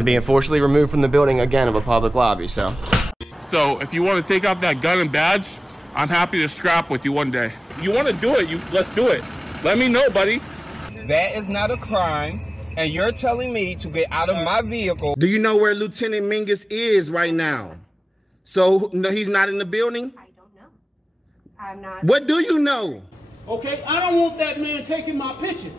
I'm being forcibly removed from the building again of a public lobby, so. So if you want to take off that gun and badge, I'm happy to scrap with you one day. You want to do it, let's do it. Let me know, buddy. That is not a crime, and you're telling me to get out of my vehicle. Do you know where Lieutenant Mingus is right now? So, no, he's not in the building? I don't know. I'm not. What do you know? Okay, I don't want that man taking my picture.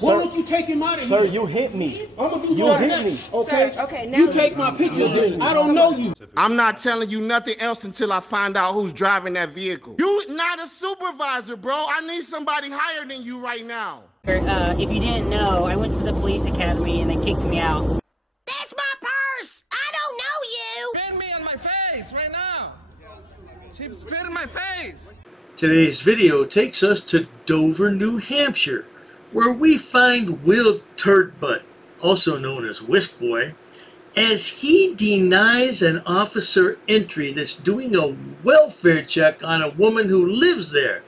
Why don't you take him out of here? Sir, you hit me. You hit me. Okay? Sir, okay, now you take my picture. I don't know you. I'm not telling you nothing else until I find out who's driving that vehicle. You not a supervisor, bro. I need somebody higher than you right now. If you didn't know, I went to the police academy and they kicked me out. That's my purse! I don't know you! Spit me on my face right now! She spit in my face! Today's video takes us to Dover, New Hampshire, where we find Will Turdbutt, also known as WhiskBoy, as he denies an officer entry that's doing a welfare check on a woman who lives there.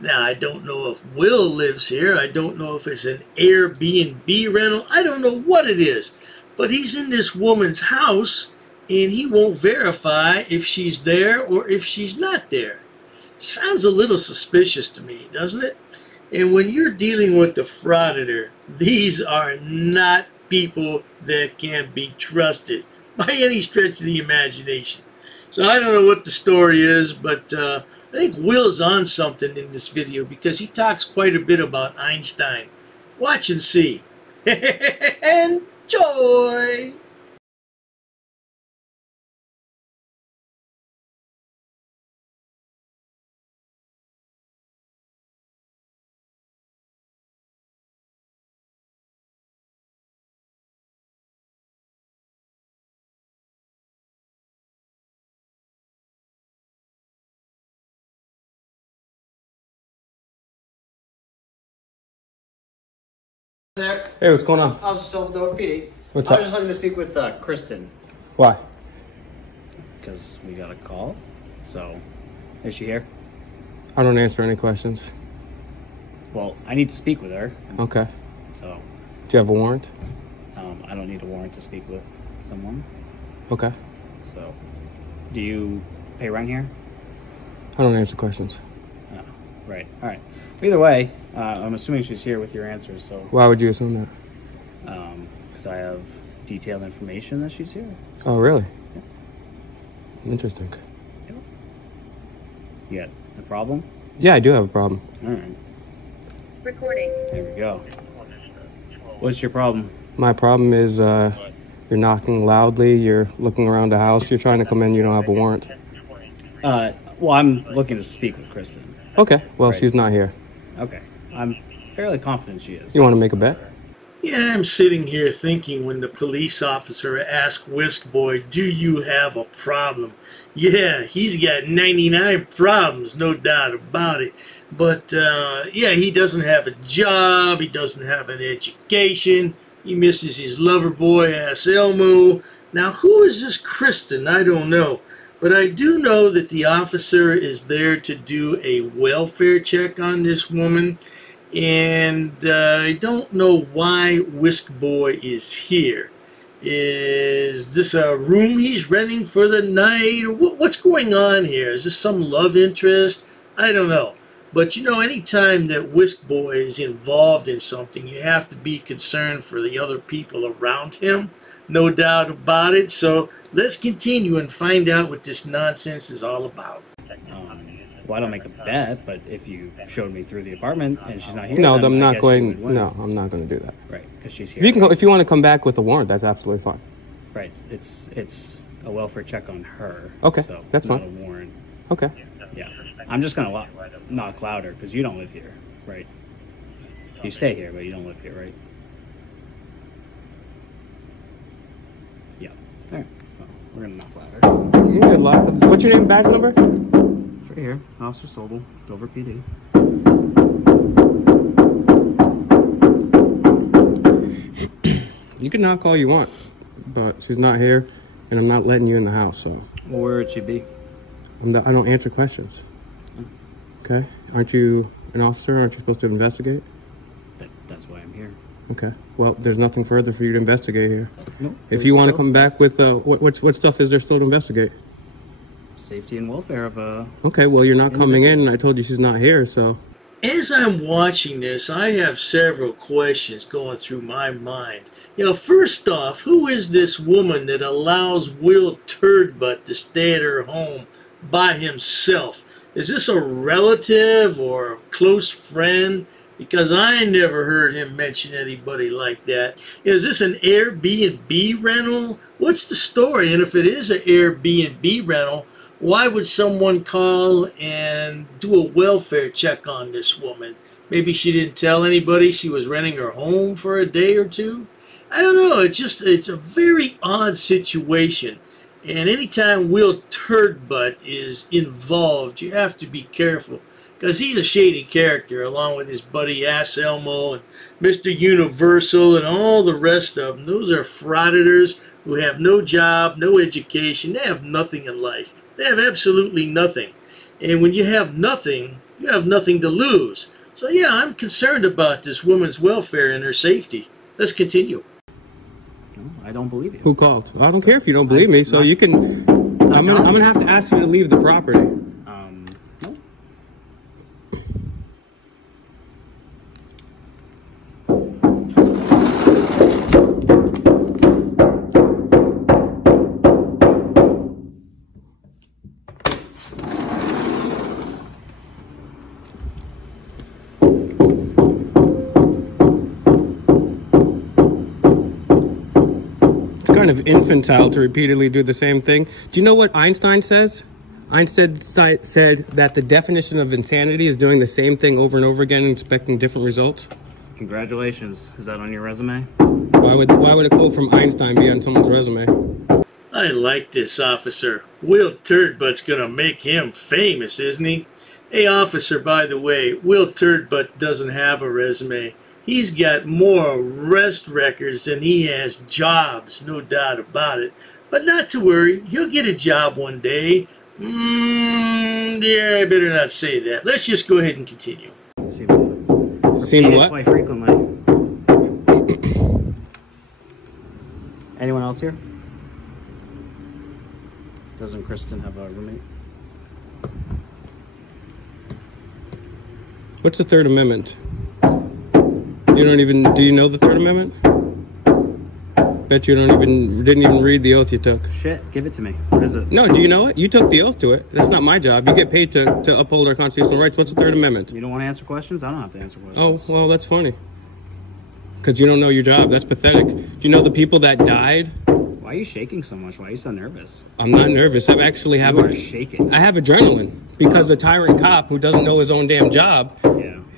Now, I don't know if Will lives here. I don't know if it's an Airbnb rental. I don't know what it is. But he's in this woman's house, and he won't verify if she's there or if she's not there. Sounds a little suspicious to me, doesn't it? And when you're dealing with the Frauditor, these are not people that can be trusted by any stretch of the imagination. So I don't know what the story is, but I think Will's on something in this video because he talks quite a bit about Einstein. Watch and see. Enjoy! There. Hey, what's going on? I was just over the PD. What's I up? was just looking to speak with Kristen, Why? because we got a call. So, is she here? I don't answer any questions. Well, I need to speak with her. Okay. So, Do you have a warrant? I don't need a warrant to speak with someone. Okay. So, do you pay rent here? I don't answer questions. Oh, right. All right. Either way, I'm assuming she's here with your answers. So, Why would you assume that? because I have detailed information that she's here. Oh, really? Interesting. You got a problem? Yeah, I do have a problem. All right. Recording. There we go. What's your problem? My problem is you're knocking loudly, you're looking around the house, you're trying to come in, you don't have a warrant. Well, I'm looking to speak with Kristen. Okay, well, Right. she's not here. Okay. I'm fairly confident she is. You want to make a bet? Yeah, I'm sitting here thinking when the police officer asked WhiskBoy, do you have a problem? Yeah, he's got 99 problems, no doubt about it. But, yeah, he doesn't have a job, he doesn't have an education, he misses his lover boy ass Elmo. Now, who is this Kristen? I don't know. But I do know that the officer is there to do a welfare check on this woman. And I don't know why WhiskBoy is here. Is this a room he's renting for the night? Or what's going on here? Is this some love interest? I don't know. But you know, anytime that WhiskBoy is involved in something, you have to be concerned for the other people around him. No doubt about it. So let's continue and find out what this nonsense is all about. Well, I don't make a bet, but if you showed me through the apartment and she's not here, No, then I'm I not guess going. you would win. No, I'm not going to do that. Right, because she's here. If you can, if you want to come back with a warrant, that's absolutely fine. Right, it's a welfare check on her. Okay, so that's not fine. a warrant. Okay. Yeah, I'm just gonna knock louder because you don't live here, right? You stay here, but you don't live here, right? Yeah. All right. Well, we're gonna knock louder. Good luck. What's your name, badge number? It's right here, Officer Sobel, Dover PD. You can knock all you want, but she's not here, and I'm not letting you in the house, so. Well, where would she be? I don't answer questions. Okay? Aren't you an officer? Aren't you supposed to investigate? That's why I'm here. Okay. Well, there's nothing further for you to investigate here. Nope. If you want to come back with what stuff is there still to investigate? Safety and welfare of Okay. Well, you're not coming in, and I told you she's not here, so. As I'm watching this, I have several questions going through my mind. You know, first off, who is this woman that allows Will Turdbutt to stay at her home by himself? Is this a relative or a close friend? Because I never heard him mention anybody like that. Is this an Airbnb rental? What's the story? And if it is an Airbnb rental, why would someone call and do a welfare check on this woman? Maybe she didn't tell anybody she was renting her home for a day or two? I don't know. It's a very odd situation. And anytime Will Turdbutt is involved, you have to be careful. Because he's a shady character, along with his buddy Ass Elmo and Mr. Universal and all the rest of them. Those are frauditors who have no job, no education. They have nothing in life. They have absolutely nothing. And when you have nothing to lose. So yeah, I'm concerned about this woman's welfare and her safety. Let's continue. No, I don't believe you. Who called? I don't care if you don't believe me, so you can. I'm gonna have to ask you to leave the property. No. Kind of infantile to repeatedly do the same thing. Do you know what Einstein says? Einstein said that the definition of insanity is doing the same thing over and over again and expecting different results. Congratulations. Is that on your resume? Why would a quote from Einstein be on someone's resume? I like this officer. Will Turdbutt's gonna make him famous, isn't he? Hey officer, by the way, Will Turdbutt doesn't have a resume. He's got more arrest records than he has jobs, no doubt about it. But not to worry, he'll get a job one day. Yeah, I better not say that. Let's just go ahead and continue. Seen what? Quite frequently. Anyone else here? Doesn't Kristen have a roommate? What's the Third Amendment? Do you know the Third Amendment? Bet you didn't even read the oath you took. Shit, give it to me. What is it? No, do you know it? You took the oath to it. That's not my job. You get paid to uphold our constitutional rights. What's the Third Amendment? You don't want to answer questions? I don't have to answer questions. Oh, well, that's funny. Because you don't know your job. That's pathetic. Do you know the people that died? Why are you shaking so much? Why are you so nervous? I'm not nervous. I actually have shaking. I have adrenaline because a tyrant cop who doesn't know his own damn job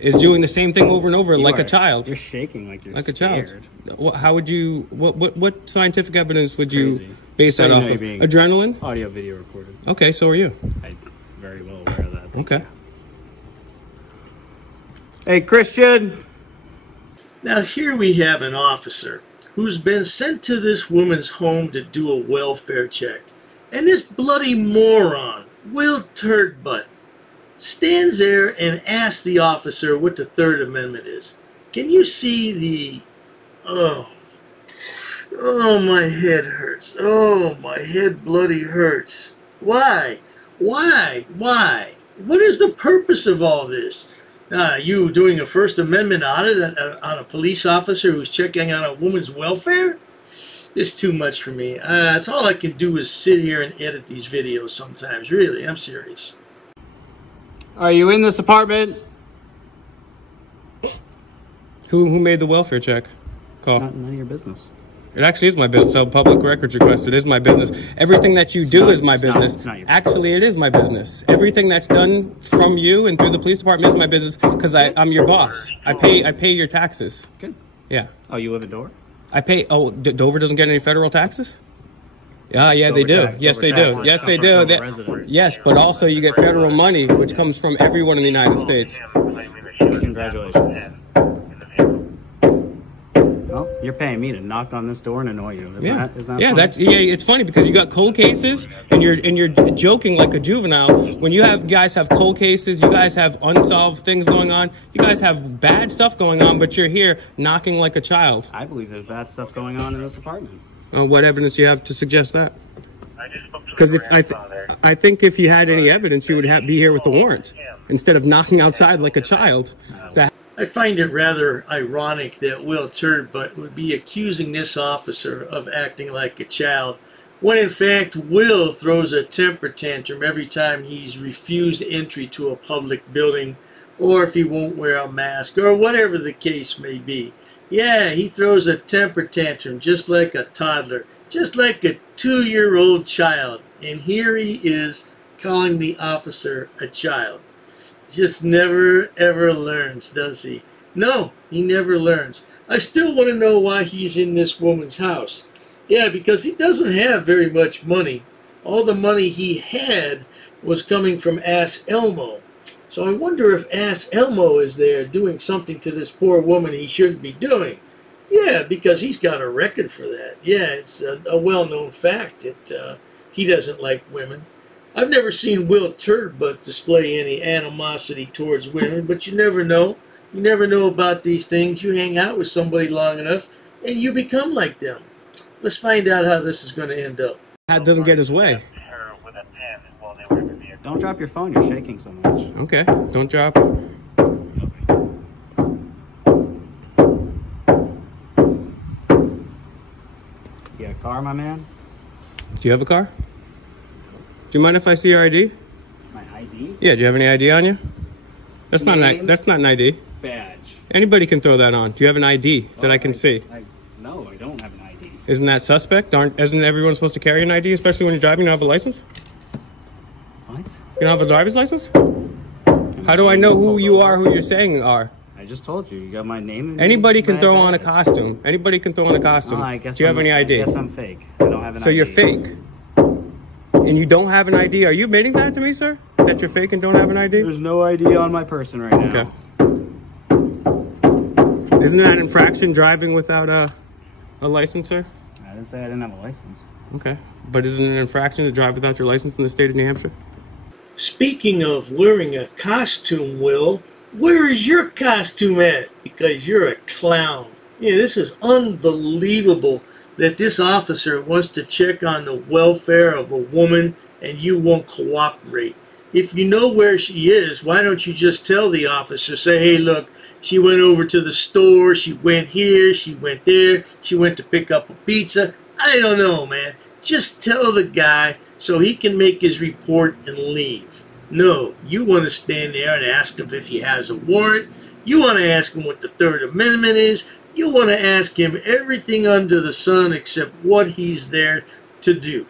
is doing the same thing over and over like a child. You're shaking like you're like scared. A child. How would you? What scientific evidence would you base that off of? Adrenaline? Audio, video recorded. Okay, so are you. I'm very well aware of that. Okay. Hey, Christian. Now here we have an officer who's been sent to this woman's home to do a welfare check. And this bloody moron, Will Turdbutt, stands there and asks the officer what the Third Amendment is. Can you see the... Oh, my head hurts. Oh, my head bloody hurts. Why? Why? What is the purpose of all this? You doing a First Amendment audit on a police officer who's checking on a woman's welfare? It's too much for me. That's all I can do is sit here and edit these videos sometimes. Really, I'm serious. Are you in this apartment? Who made the welfare check? Call. None of your business. It actually is my business. So public records request. It is my business. Everything that you do is my business. It's not your business. Actually, it is my business. Everything that's done from you and through the police department is my business because I'm your boss. I pay your taxes. Good. Yeah. Oh, you live in Dover? I pay. Oh, Dover doesn't get any federal taxes? Yeah, they do. Yes, they do. Yes, they do. Yes, but also you get federal money, which comes from everyone in the United States. Congratulations. Well, you're paying me to knock on this door and annoy you. Isn't Yeah, that yeah, funny? it's funny because you got cold cases and you're joking like a juvenile. When you guys have cold cases, you guys have unsolved things going on. You guys have bad stuff going on, but you're here knocking like a child. I believe there's bad stuff going on in this apartment. What evidence do you have to suggest that? Because I think if you had any evidence, you would be here with the warrant instead of knocking outside like a child. I find it rather ironic that Will Turdbutt would be accusing this officer of acting like a child, when in fact Will throws a temper tantrum every time he's refused entry to a public building, or if he won't wear a mask, or whatever the case may be. Yeah, he throws a temper tantrum just like a toddler, just like a 2-year-old child, and here he is calling the officer a child. Just never ever learns, does he? No, he never learns. I still want to know why he's in this woman's house. Yeah, because he doesn't have very much money. All the money he had was coming from Ass Elmo. So I wonder if Ass Elmo is there doing something to this poor woman he shouldn't be doing. Yeah, because he's got a record for that. Yeah, it's a well-known fact that he doesn't like women. I've never seen Will Turdbutt display any animosity towards women, but you never know. You never know about these things. You hang out with somebody long enough, and you become like them. Let's find out how this is going to end up. That doesn't get his way. Don't drop your phone. You're shaking so much. Okay, don't drop. You got a car, my man? Do you have a car? Do you mind if I see your ID? My ID? Yeah, do you have any ID on you? That's not an ID. Badge. Anybody can throw that on. Do you have an ID that I can see? No, I don't have an ID. Isn't that suspect? Isn't everyone supposed to carry an ID, especially when you're driving? You don't have a license? What? You don't have a driver's license? How do I know who you are, who you're saying you are? I just told you. You got my name. And Anybody can throw on a costume. Anybody can throw on a costume. I guess do you have any ID? I guess I'm fake. I don't have an ID. So you're fake? And you don't have an ID? Are you admitting that to me, sir? That you're fake and don't have an ID? There's no ID on my person right now. Okay. Isn't that an infraction, driving without a license, sir? I didn't say I didn't have a license. Okay. But isn't it an infraction to drive without your license in the state of New Hampshire? Speaking of wearing a costume, Will, where is your costume at? Because you're a clown. Yeah, this is unbelievable that this officer wants to check on the welfare of a woman and you won't cooperate. If you know where she is, why don't you just tell the officer, say, hey, look, she went over to the store, she went here, she went there, she went to pick up a pizza. I don't know, man. Just tell the guy so he can make his report and leave. No, you want to stand there and ask him if he has a warrant. You want to ask him what the Third Amendment is. You want to ask him everything under the sun except what he's there to do.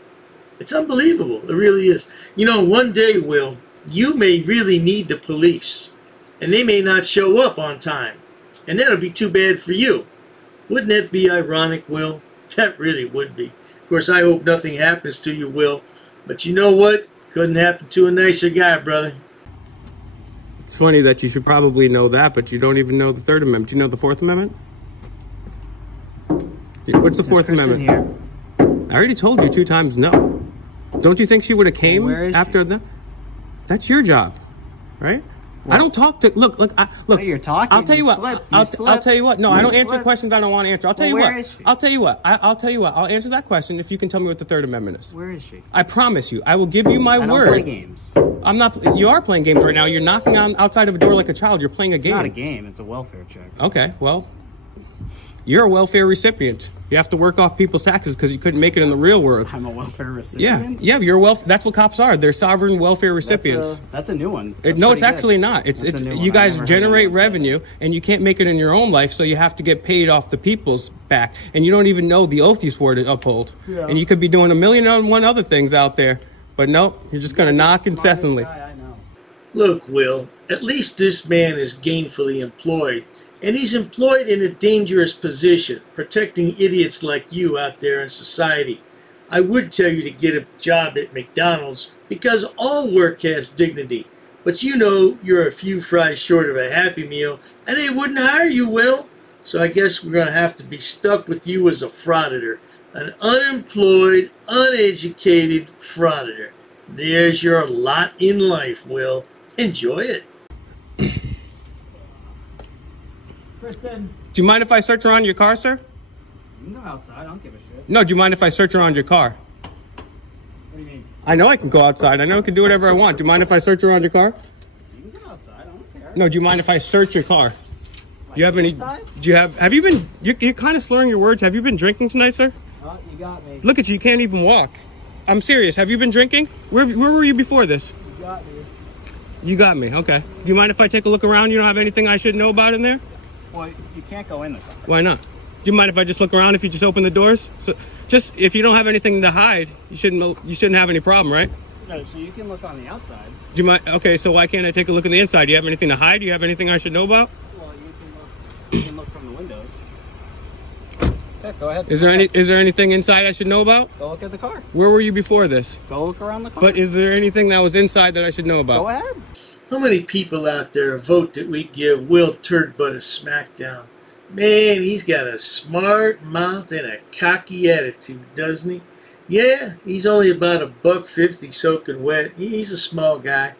It's unbelievable. It really is. You know, one day, Will, you may really need the police. And they may not show up on time. And that'll be too bad for you. Wouldn't that be ironic, Will? That really would be. Of course, I hope nothing happens to you, Will. But you know what? Couldn't happen to a nicer guy, brother. It's funny that you should probably know that, but you don't even know the Third Amendment. Do you know the Fourth Amendment? What's the Fourth Amendment? Here. I already told you 2 times no. Don't you think she would have came after that? That's your job, right? What? I don't talk to look. Look. You're talking. I'll tell you what. I'll tell you what. No, I don't answer questions I don't want to answer. I'll tell you what. Where is she? I'll tell you what. I'll tell you what. I'll answer that question if you can tell me what the Third Amendment is. Where is she? I promise you. I will give you my word. I don't play games. I'm not. You are playing games right now. You're knocking on outside of a door like a child. You're playing a game. It's not a game. It's a welfare check. Okay. Well, you're a welfare recipient. You have to work off people's taxes because you couldn't make it in the real world. I'm a welfare recipient? Yeah, you're that's what cops are. They're sovereign welfare recipients. That's a new one. No, it's actually not. It's you guys generate revenue and you can't make it in your own life, so you have to get paid off the people's back. And you don't even know the oath you swore to uphold. Yeah. And you could be doing 1,000,001 other things out there. But no, you're just going to knock incessantly. I know. Look, Will, at least this man is gainfully employed. And he's employed in a dangerous position, protecting idiots like you out there in society. I would tell you to get a job at McDonald's, because all work has dignity. But you know you're a few fries short of a Happy Meal, and they wouldn't hire you, Will. So I guess we're going to have to be stuck with you as a frauditor. An unemployed, uneducated frauditor. There's your lot in life, Will. Enjoy it. Kristen. Do you mind if I search around your car, sir? You can go outside. I don't give a shit. No, do you mind if I search around your car? What do you mean? I know I can go outside. I know I can do whatever I want. Do you mind if I search around your car? You can go outside. I don't care. No, do you mind if I search your car? Like Do you have any? inside? Do you have you been? You're kind of slurring your words. Have you been drinking tonight, sir? Oh, you got me. Look at you. You can't even walk. I'm serious. Have you been drinking? Where were you before this? You got me. You got me. Okay. Do you mind if I take a look around? You don't have anything I should know about in there? Well, you can't go in the car. Why not? Do you mind if I just look around? If you just open the doors? So, just if you don't have anything to hide, you shouldn't have any problem, right? No, so you can look on the outside. Do you mind? Okay. So why can't I take a look in the inside? Do you have anything to hide? Do you have anything I should know about? Well, you can look from the windows. Yeah, go ahead. Is there anything inside I should know about? Go look at the car. Where were you before this? Go look around the car. But is there anything that was inside that I should know about? Go ahead. How many people out there vote that we give Will Turdbutt a smackdown? Man, he's got a smart mouth and a cocky attitude, doesn't he? Yeah, he's only about $1.50 soaking wet. He's a small guy.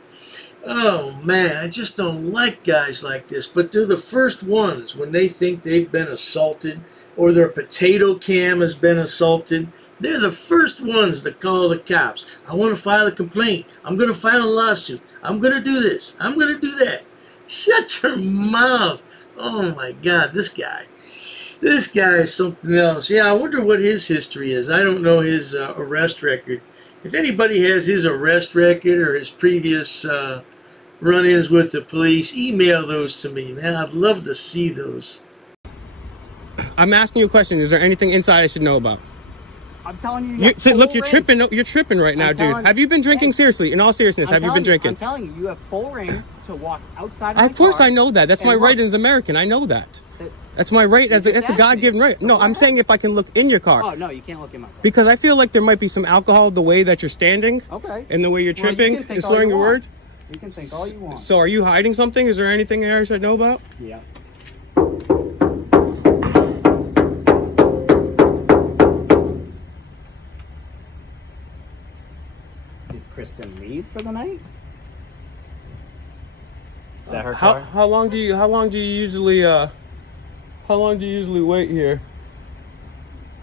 Oh man, I just don't like guys like this, but they're the first ones when they think they've been assaulted or their potato cam has been assaulted. They're the first ones to call the cops. I want to file a complaint. I'm going to file a lawsuit. I'm going to do this. I'm going to do that. Shut your mouth. Oh my God, this guy is something else. Yeah, I wonder what his history is. I don't know his arrest record. If anybody has his arrest record or his previous run-ins with the police, email those to me, man. I'd love to see those. I'm asking you a question. Is there anything inside I should know about? I'm telling you. Look, you're tripping. You're tripping right now, dude. Have you been drinking? Seriously, in all seriousness, have you been drinking? I'm telling you, you have full reign to walk outside of course, I know that. That's my right as an American. I know that. That's my right. That's a God-given right. No, I'm saying if I can look in your car. Oh no, you can't look in my car. Because I feel like there might be some alcohol the way that you're standing. Okay. And the way you're tripping and slurring your word. You can think all you want. So are you hiding something? Is there anything I should know about? Yeah. Did Kristen leave for the night? Is that her car? How long do you usually wait here?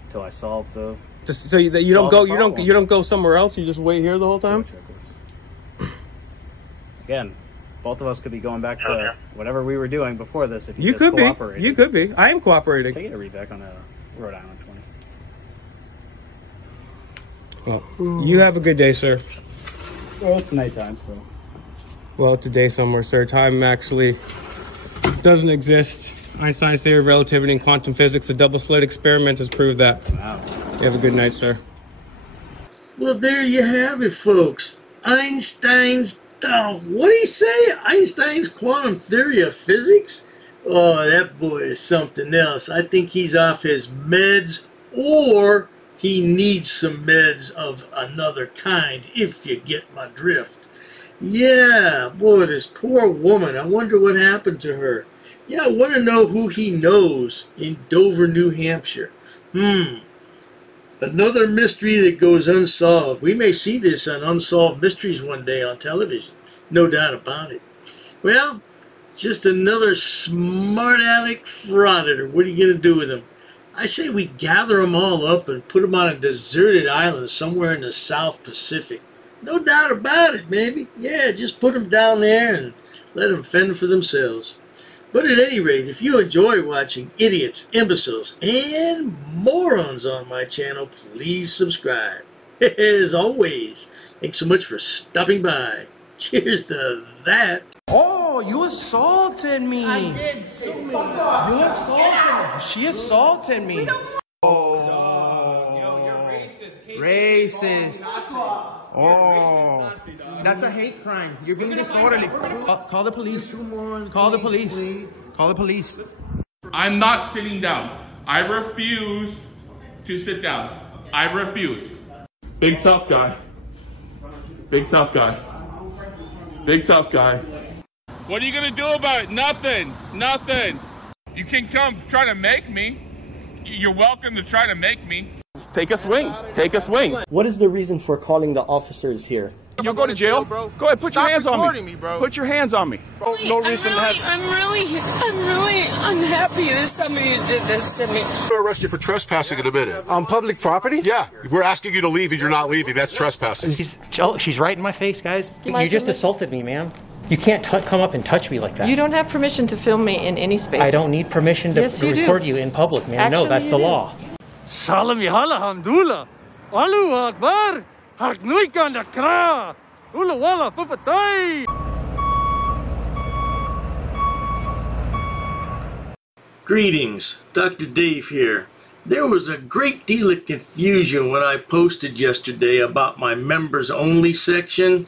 Till I solve the. Just so you don't go somewhere else. You just wait here the whole time. Again, both of us could be going back to whatever we were doing before this. If you just could cooperated. be. You could be. I am cooperating. Can I get a read back on Rhode Island 20? Well, you have a good day, sir. Well, it's nighttime, so. Well, it's a day somewhere, sir. Time actually doesn't exist. Einstein's theory of relativity and quantum physics, the double slit experiment has proved that. Wow. You have a good night, sir. Well, there you have it, folks. Einstein's, what did he say? Einstein's quantum theory of physics? Oh, that boy is something else. I think he's off his meds, or he needs some meds of another kind, if you get my drift. Yeah, boy, this poor woman. I wonder what happened to her. Yeah, I want to know who he knows in Dover, New Hampshire. Another mystery that goes unsolved. We may see this on Unsolved Mysteries one day on television. No doubt about it. Well, just another smart aleck frauditor. What are you going to do with him? I say we gather them all up and put them on a deserted island somewhere in the South Pacific. No doubt about it, maybe. Yeah, just put them down there and let them fend for themselves. But at any rate, if you enjoy watching idiots, imbeciles, and morons on my channel, please subscribe. As always, thanks so much for stopping by. Cheers to that. Oh, you assaulted me. I did so many. You assaulted me. She assaulted me. Oh. Yo, you're racist. Oh, that's a hate crime. You're being disorderly. Call the police. Call the police. Call the police. I'm not sitting down. I refuse to sit down. I refuse. Big tough guy. Big tough guy. Big tough guy. What are you gonna do about it? Nothing. Nothing. You can come try to make me. You're welcome to try to make me. Take a swing. Take a swing. What is the reason for calling the officers here? You'll go to jail, bro. Go ahead, put your hands on me. Bro. Put your hands on me. No reason to have. I'm really unhappy that somebody did this to me. We'll arrest you for trespassing in a minute. On public property? Yeah, we're asking you to leave and you're not leaving. That's trespassing. She's right in my face, guys. You just assaulted me, ma'am. You can't come up and touch me like that. You don't have permission to film me in any space. I don't need permission to Yes, you record do. you in public, ma'am. Actually, No, that's you the do. law. Salam yahala hamdullah. Allahu akbar. Haknuika nakra. Ula wala fufatay. Greetings, Dr. Dave here. There was a great deal of confusion when I posted yesterday about my members only section.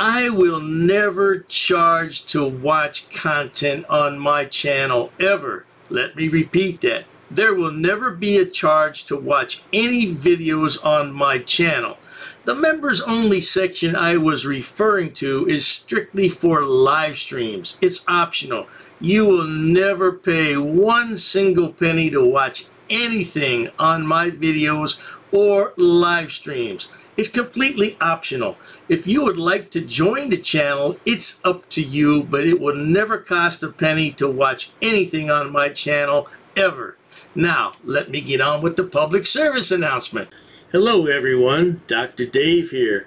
I will never charge to watch content on my channel ever. Let me repeat that. There will never be a charge to watch any videos on my channel. The members only section I was referring to is strictly for live streams. It's optional. You will never pay one single penny to watch anything on my videos or live streams. It's completely optional. If you would like to join the channel, it's up to you, but it will never cost a penny to watch anything on my channel ever. Now, let me get on with the public service announcement. Hello everyone, Dr. Dave here.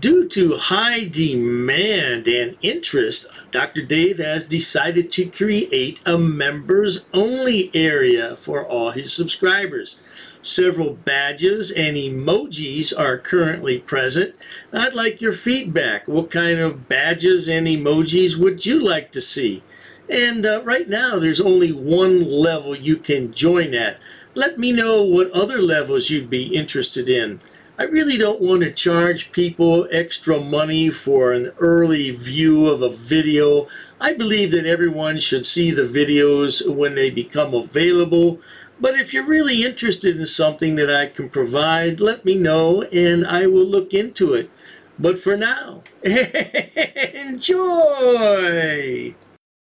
Due to high demand and interest, Dr. Dave has decided to create a members only area for all his subscribers. Several badges and emojis are currently present. I'd like your feedback. What kind of badges and emojis would you like to see? And right now there's only one level you can join at. Let me know what other levels you'd be interested in. I really don't want to charge people extra money for an early view of a video. I believe that everyone should see the videos when they become available. But if you're really interested in something that I can provide, let me know and I will look into it. But for now, enjoy!